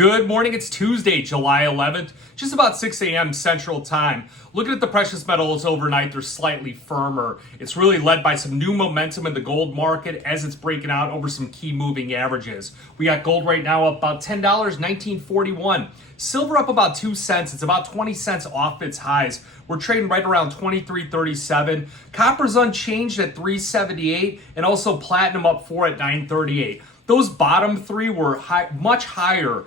Good morning. It's Tuesday, July 11th, just about 6 a.m. Central Time. Looking at the precious metals overnight, they're slightly firmer. It's really led by some new momentum in the gold market as it's breaking out over some key moving averages. We got gold right now up about $10, $19.41. Silver up about 2 cents. It's about 20 cents off its highs. We're trading right around 23.37. Copper's unchanged at 3.78, and also platinum up 4 at 9.38. Those bottom three were much higher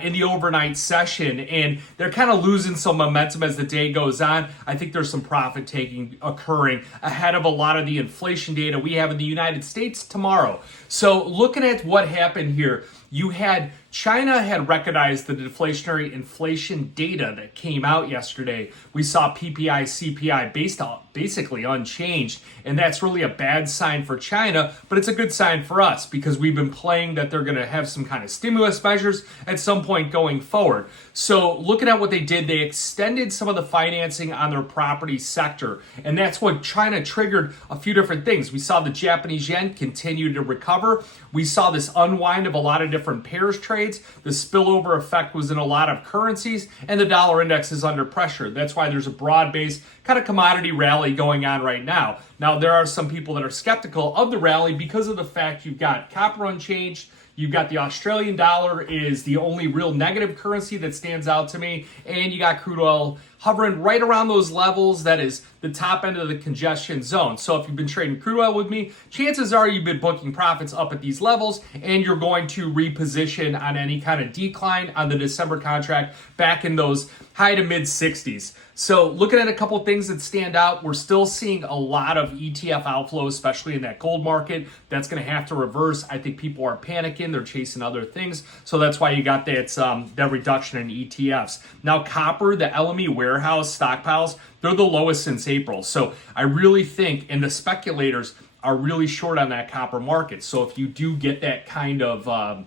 in the overnight session, and they're kind of losing some momentum as the day goes on. I think there's some profit taking occurring ahead of a lot of the inflation data we have in the United States tomorrow. So looking at what happened here, China had recognized the deflationary inflation data that came out yesterday. We saw PPI, CPI basically unchanged, and that's really a bad sign for China, but it's a good sign for us because we've been playing that they're going to have some kind of stimulus measures at some point going forward. So looking at what they did, they extended some of the financing on their property sector, and that's what China triggered a few different things. We saw the Japanese yen continue to recover. We saw this unwind of a lot of different pairs trades. The spillover effect was in a lot of currencies, and the dollar index is under pressure. That's why there's a broad-based kind of commodity rally going on right now. Now, there are some people that are skeptical of the rally because of the fact you've got copper unchanged. You've got the Australian dollar is the only real negative currency that stands out to me. And you got crude oil hovering right around those levels. That is the top end of the congestion zone. So if you've been trading crude oil with me, chances are you've been booking profits up at these levels, and you're going to reposition on any kind of decline on the December contract back in those high to mid 60s. So looking at a couple of things that stand out, we're still seeing a lot of ETF outflow, especially in that gold market. That's going to have to reverse. I think people are panicking. They're chasing other things. So that's why you got that reduction in ETFs. Now, copper, the LME warehouse stockpiles, they're the lowest since April. So I really think, and the speculators are really short on that copper market. So if you do get that kind of,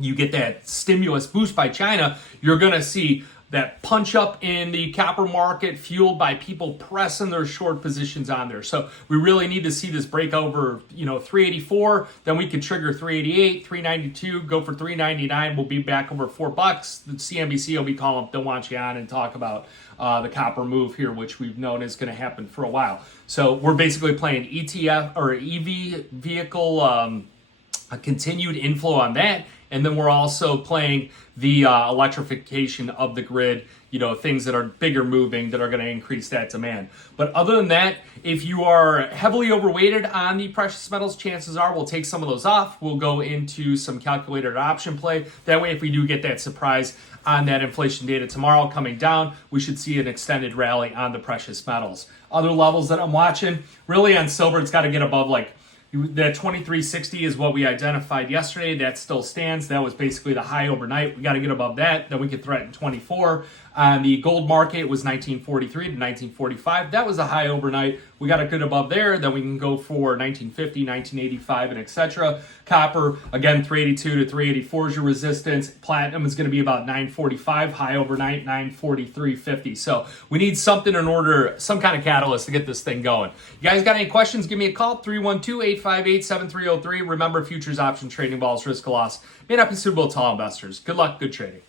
you get that stimulus boost by China, you're going to see that punch up in the copper market fueled by people pressing their short positions on there. So we really need to see this break over, 384, then we can trigger 388, 392, go for 399. We'll be back over $4. The CNBC will be calling, they'll want you on and talk about the copper move here, which we've known is going to happen for a while. So we're basically playing ETF or EV vehicle, a continued inflow on that. And then we're also playing the electrification of the grid, things that are bigger moving that are going to increase that demand. But other than that, if you are heavily overweighted on the precious metals, chances are we'll take some of those off. We'll go into some calculated option play. That way, if we do get that surprise on that inflation data tomorrow coming down, we should see an extended rally on the precious metals. Other levels that I'm watching, really on silver, it's got to get above that 2360 is what we identified yesterday. That still stands. That was basically the high overnight. We got to get above that. Then we could threaten 24. On the gold market, it was 1943 to 1945. That was a high overnight. We got to get above there. Then we can go for 1950, 1985, and etc. Copper, again, 382 to 384 is your resistance. Platinum is going to be about 945. High overnight, 943.50. So we need something some kind of catalyst to get this thing going. You guys got any questions? Give me a call, 312-858-7303. Remember, futures option trading involves risk of loss. May not be suitable to all investors. Good luck, good trading.